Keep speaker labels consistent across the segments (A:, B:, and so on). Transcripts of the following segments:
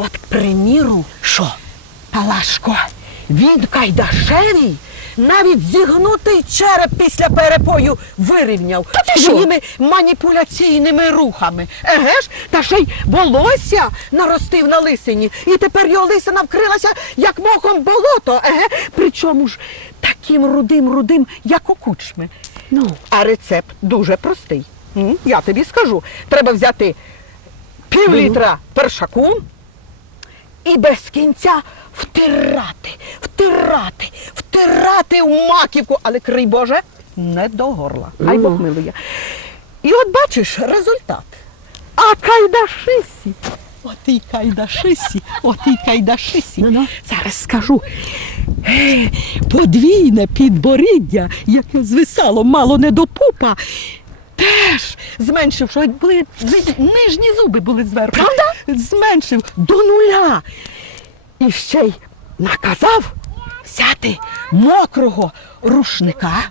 A: От, к приміру,
B: Що?
A: Палашко, він Кайдашевій навіть зігнутий череп після перепою вирівняв
B: ти
A: своїми маніпуляційними рухами. Еге ж, та ще й волосся наростив на лисині, і тепер його лисина вкрилася, як мохом болото. Еге, причому ж таким рудим-рудим, як у кучми.
B: Ну.
A: А рецепт дуже простий. М, Я тобі скажу. Треба взяти пів літра першаку і без кінця втирати, втирати, втирати в маківку, але крий Боже, не до горла. Хай Бог милує. І от бачиш результат. А кайдашисі. От і кайдашисі, от і кайдашисі. Зараз скажу. Е, Подвійне підборіддя, яке звисало мало не до пупа, теж зменшив, що були нижні зуби були зверху. Правда? Зменшив до нуля. І ще й наказав взяти мокрого рушника,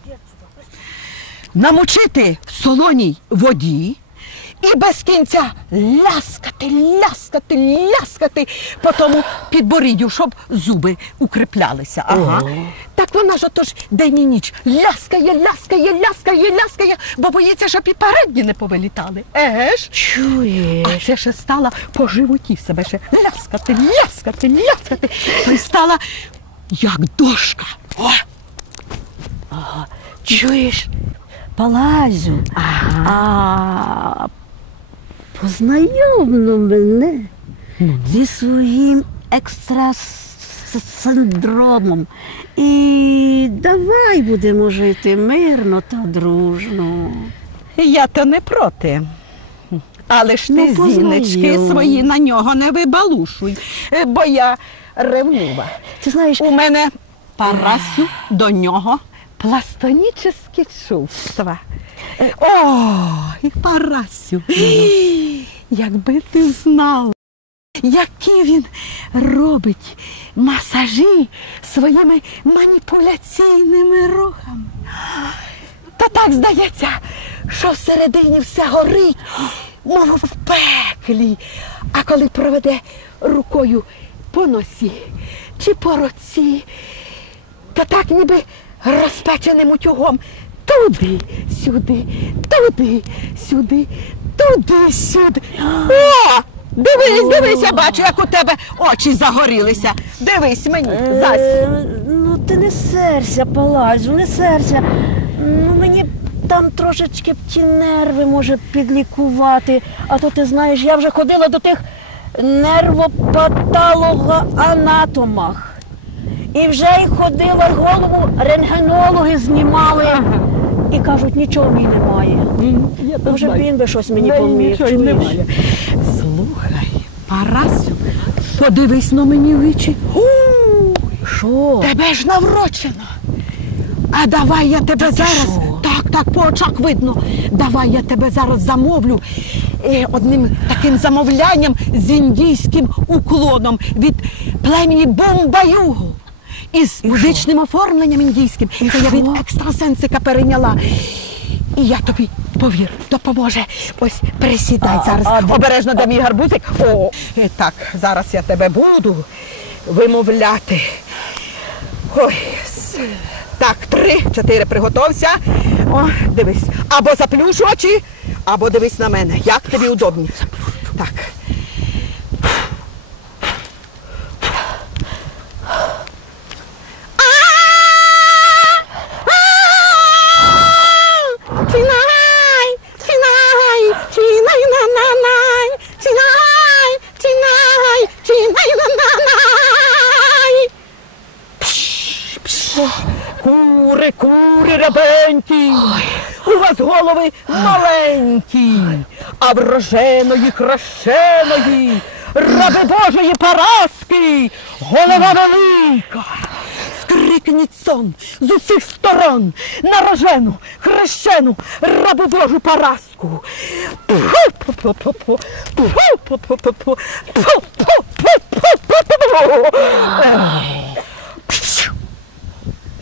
A: намочити в солоній воді і без кінця ляскати, ляскати, ляскати по тому підборіддю, щоб зуби укріплялися. Ага. Так вона ж отож день і ніч ляскає, ляскає, ляскає, ляскає, бо боїться, щоб і передні не повилітали. Еге ж?
B: Чуєш?
A: А ще ще стала по животі себе ще ляскати, ляскати, ляскати. І стала як дошка. О!
B: Чуєш? Палазю. А познайомно мене зі своїм екстрасиндромом. І давай будемо жити мирно та дружно.
A: Я то не проти. Але ж ти
B: Ну,
A: зіночки свої на нього не вибалушуй, е, бо я ревнива.
B: Ти знаєш,
A: У мене Парасю до нього пластонічні чувства. Е, О, Парасю, якби ти знала, які він робить масажі своїми маніпуляційними рухами. Та так здається, що всередині все горить, мов в пеклі. А коли проведе рукою по носі чи по руці, то так ніби розпеченим утюгом туди, сюди, туди, сюди, туди, сюди. О! Дивись, дивись, я бачу, як у тебе очі загорілися. Дивись мені, Зась.
B: Е, ну ти не серся, Палазю, не серся. Ну мені там трошечки б ті нерви може підлікувати. А то ти знаєш, я вже ходила до тих нервопатологоанатомах. І вже й ходила голову, рентгенологи знімали. І кажуть, нічого в ній немає.
A: Я
B: Може,
A: знаю.
B: він би щось мені поміг.
A: нічого й
B: чуєш?
A: немає. Слухай, Парасю, подивись на мені в вічі. У,
B: Що?
A: Тебе ж наврочено. А давай я тебе зараз.
B: що?
A: Так, так, по очах видно. Давай я тебе зараз замовлю е, одним таким замовлянням з індійським уклоном від племені Бомбаюгу. Із музичним оформленням індійським. Це я від екстрасенсика перейняла. І я тобі, повір, допоможе. Ось присідай
B: А,
A: зараз. Обережно де мій гарбузик. О, е, так, зараз я тебе буду вимовляти. Ой, так, три, чотири, приготовся. О, дивись. Або заплюш очі, або дивись на мене. Як тобі удобніше. Так. Вас голови маленькі, а вроженої, хрещеної, раби Божої Параски, голова велика. Скрикніть сон з усіх сторон на рожену, хрещену, рабу Божу Параску.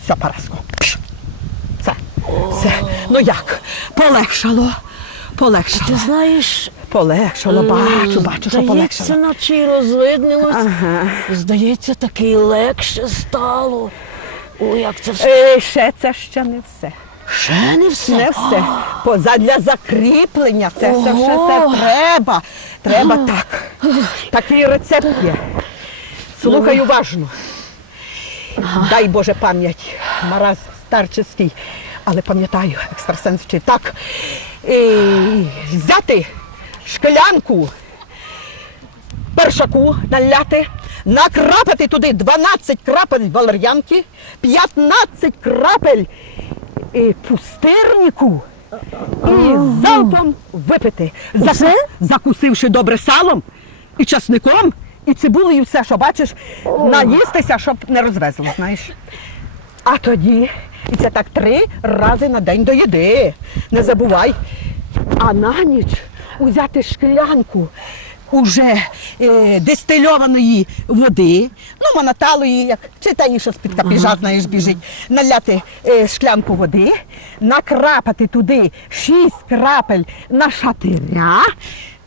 A: Все, Параско. Ну як? Полегшало. Полегшало.
B: Ти знаєш,
A: Полегшало, бачу, бачу, що
B: Здається,
A: полегшало.
B: наче й розвиднилось.
A: Ага.
B: Здається, таки й легше стало. Ой, як це все.
A: Е, ще це ще не все.
B: Ще не все.
A: Не все. Поза для закріплення це все, ще це треба. Треба так. Такий рецепт є. Слухай уважно. Дай Боже пам'ять, Мараз старческий. Але пам'ятаю, екстрасенс вчив. Так. е, взяти шклянку першаку наляти, накрапати туди 12 крапель валер'янки, 15 крапель е, пустирнику і залпом випити. За-
B: Усе?
A: Закусивши добре салом і часником, і цибулею все, що бачиш, наїстися, щоб не розвезло, знаєш. А тоді, і це так три рази на день до їди. Не забувай. А на ніч узяти шклянку уже е, дистильованої води, ну, монаталої, як чи та інша з-під капіжа, знаєш, біжить, наляти е, шклянку води, накрапати туди шість крапель на шатиря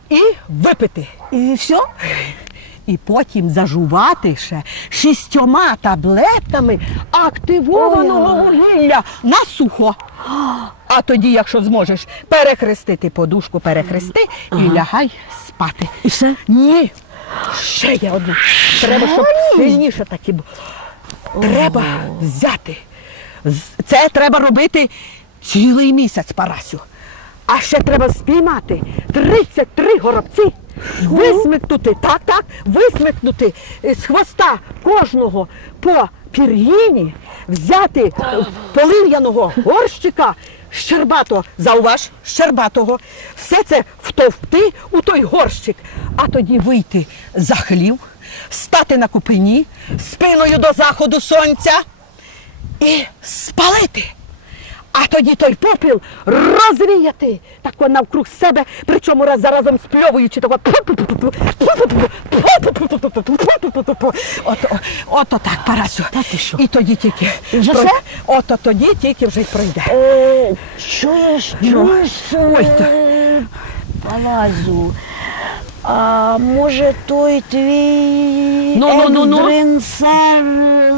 A: і випити.
B: І все?
A: І потім зажувати ще шістьома таблетками активованого вугілля на сухо. А тоді, якщо зможеш, перехрестити подушку, перехрести і лягай спати.
B: І все?
A: Ні. Ще є одна. Треба, щоб сильніше такі було. Треба взяти. З- Це треба робити цілий місяць, Парасю. А ще треба спіймати 33 горобці, висмикнути, так, так, висмикнути з хвоста кожного по пір'їні, взяти полив'яного горщика, щербатого, зауваж, щербатого, все це втовпти у той горщик, а тоді вийти за хлів, стати на купині, спиною до заходу сонця і спалити. А тоді той попіл розвіяти тако навкруг себе, причому раз за разом спльовуючи тако. Ото, так, Парасю. І тоді тільки.
B: Вже?
A: Ото тоді тільки вже й пройде.
B: Е, чуєш, чуєш,
A: Ой,
B: е, а може той твій
A: Ну, ну, ну, ну.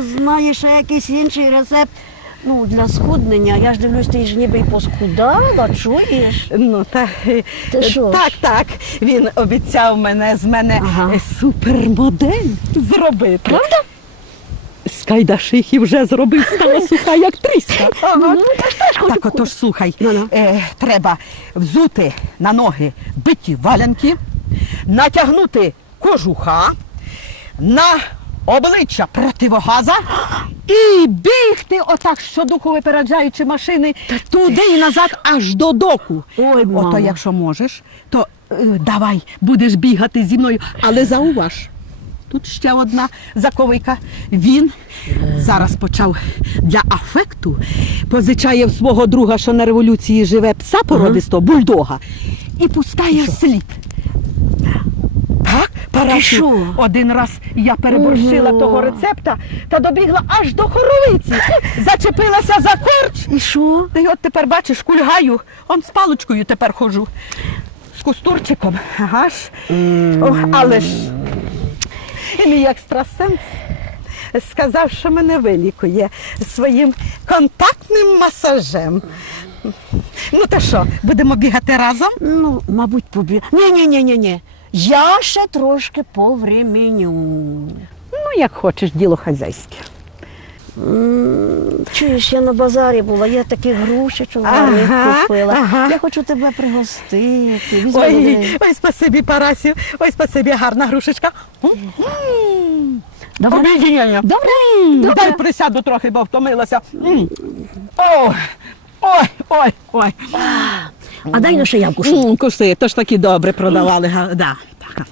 B: знає ще якийсь інший рецепт? Ну, для схуднення, я ж дивлюсь, ти ж ніби й поскудала, чуєш?
A: Ну так,
B: Ти що ж?
A: так, так. Він обіцяв мене з мене
B: Ага.
A: е, супермодель зробити.
B: Правда?
A: З кайдашихи вже зробив, стала суха, як тріска.
B: Ну, я ж теж хочу
A: Так, отож, слухай,
B: Ну-ну.
A: е, треба взути на ноги биті валянки, натягнути кожуха, на обличчя противогаза і бігти отак, щодуху випереджаючи машини, туди і назад аж до доку.
B: Ой,
A: Ото якщо можеш, то е, давай будеш бігати зі мною, але зауваж. Тут ще одна заковика. Він зараз почав для афекту, позичає в свого друга, що на революції живе пса породистого, бульдога, і пускає слід. Так, один раз я переборщила
B: Ого.
A: того рецепта та добігла аж до хоровиці, зачепилася за корч.
B: І що?
A: Та й от тепер бачиш, кульгаю, он з паличкою тепер ходжу. З кустурчиком. Ага ж. О, але ж і мій екстрасенс сказав, що мене вилікує своїм контактним масажем. Ну то що, будемо бігати разом?
B: Ну, мабуть, побі... Ні, ні, ні, ні, ні. Я ще трошки повременю.
A: Ну, як хочеш, діло хазяйське.
B: М, Чуєш, я на базарі була, я таких грушечок гарних
A: Ага,
B: купила.
A: ага.
B: Я хочу тебе пригостити. Візьми
A: Ой,
B: мене.
A: ой, спасибі, Парасю, ой, спасибі, гарна грушечка. М, м.
B: Давай.
A: Об'єднання.
B: Добре.
A: М,
B: Добре.
A: Дай присяду трохи, бо втомилася. М. Ой, ой, ой, ой.
B: А дай ну ще я вкушу.
A: Куси, то ж таки добре продавали. га, Да. так.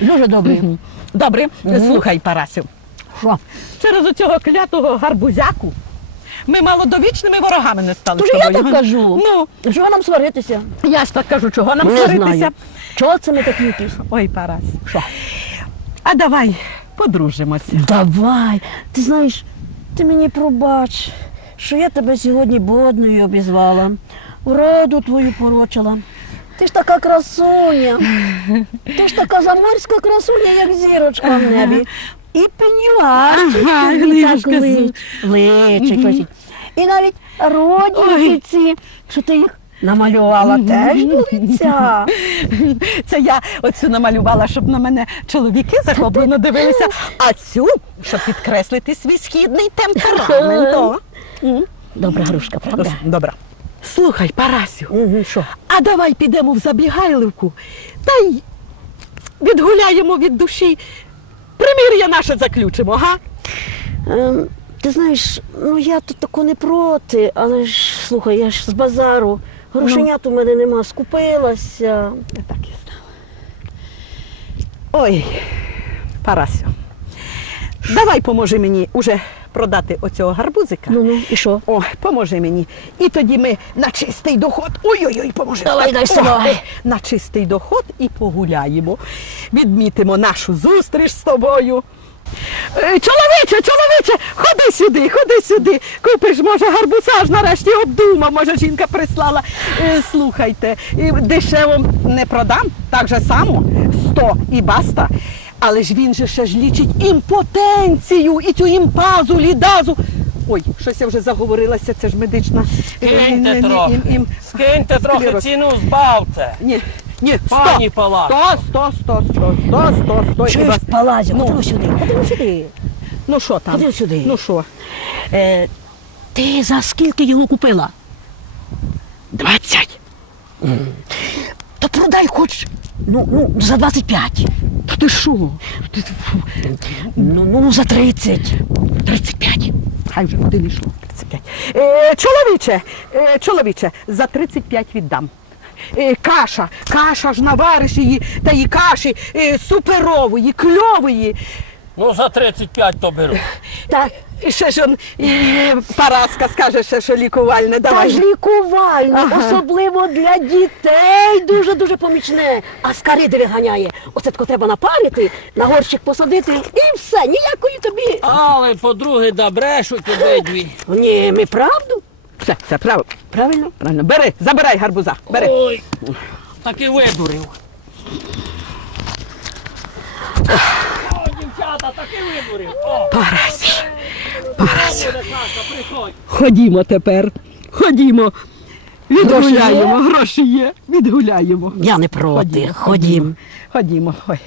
B: Дуже добре.
A: Добре, слухай, Парасю.
B: Що?
A: Через оцього клятого гарбузяку ми малодовічними ворогами не стали.
B: Тож
A: з
B: я
A: тобою.
B: так кажу.
A: Ну,
B: Чого нам сваритися?
A: я ж так кажу, чого нам
B: Не
A: сваритися.
B: знаю. Чого це ми такі якісь?
A: Ой, Парась.
B: Що?
A: А давай подружимося.
B: Давай. Ти знаєш, ти мені пробач, що я тебе сьогодні бодною обізвала. Уроду твою порочила. Ти ж така красуня. Ти ж така заморська красуня, як зірочка в небі. І пенюарчик так личить, личить. І навіть родинки ці, що ти їх намалювала теж до лиця.
A: Це я оцю намалювала, щоб на мене чоловіки захоплено дивилися, а цю, щоб підкреслити свій східний темперамент.
B: Добра грушка, правда?
A: Добре. Слухай, Парасю,
B: Угу, що?
A: а давай підемо в забігайливку та й відгуляємо від душі. Примір'я наше заключимо, га?
B: Ем, ти знаєш, ну я тут тако не проти, але ж слухай, я ж з базару. Грошенят у мене нема, скупилася.
A: Я так і знала. Ой, Парасю, давай поможи мені уже продати оцього гарбузика.
B: Ну ну, і що?
A: Ой, поможи мені. І тоді ми на чистий доход. Ой-ой-ой, поможи.
B: Давай, дай
A: О,
B: сюди.
A: На чистий доход і погуляємо. Відмітимо нашу зустріч з тобою. Е, Чоловіче, чоловіче, ходи сюди, ходи сюди. Купиш, може, гарбуза аж нарешті обдумав, може, жінка прислала. Е, Слухайте, е, дешево не продам, так же само, 100 і баста. Але ж він же ще ж лічить імпотенцію і цю імпазу, лідазу. Ой, щось я вже заговорилася, це ж медична. е,
C: Скиньте трохи,
A: ім- ім-
C: скиньте трохи ціну, збавте.
A: Ні, ні,
C: Пані Палацько.
A: сто, сто, сто, сто, сто, сто,
B: Чуєш,
A: бас-
B: Палазю,
A: Ну.
B: сюди, ходи сюди.
A: Ну що там?
B: Ходи сюди.
A: Ну що?
B: Е, ти за скільки його купила?
A: Двадцять.
B: То продай хоч. Ну, ну, за 25.
A: Та ти що? Ти-
B: Ну, ну, ну за 30. 35.
A: Хай вже куди не йшло. 35. Е, чоловіче, е, чоловіче, за 35 віддам. Е, каша, каша ж навариш її, та її каші е, суперової, кльової.
C: Ну, за 35 то беру.
A: Та і ще ж он, і Параска скаже, ще, що лікувальне.
B: Та
A: Давай.
B: ж лікувальне,
A: Ага.
B: особливо для дітей, дуже-дуже помічне. А скариди виганяє. Оце тако треба напарити, на горщик посадити і все, ніякої тобі.
C: Але, по-друге, да брешуть обидві.
B: Ні, ми правду.
A: Все, все, правильно.
B: Правильно?
A: Правильно. Бери, забирай гарбуза. Бери.
C: Ой, так і видурив. О, дівчата, так і видурив. О,
A: Парась.
C: Приходь.
A: Ходімо тепер. Ходімо.
B: Відгуляємо.
A: Гроші є. Відгуляємо.
B: Я не проти. Ходім.
A: Ходімо. Ой.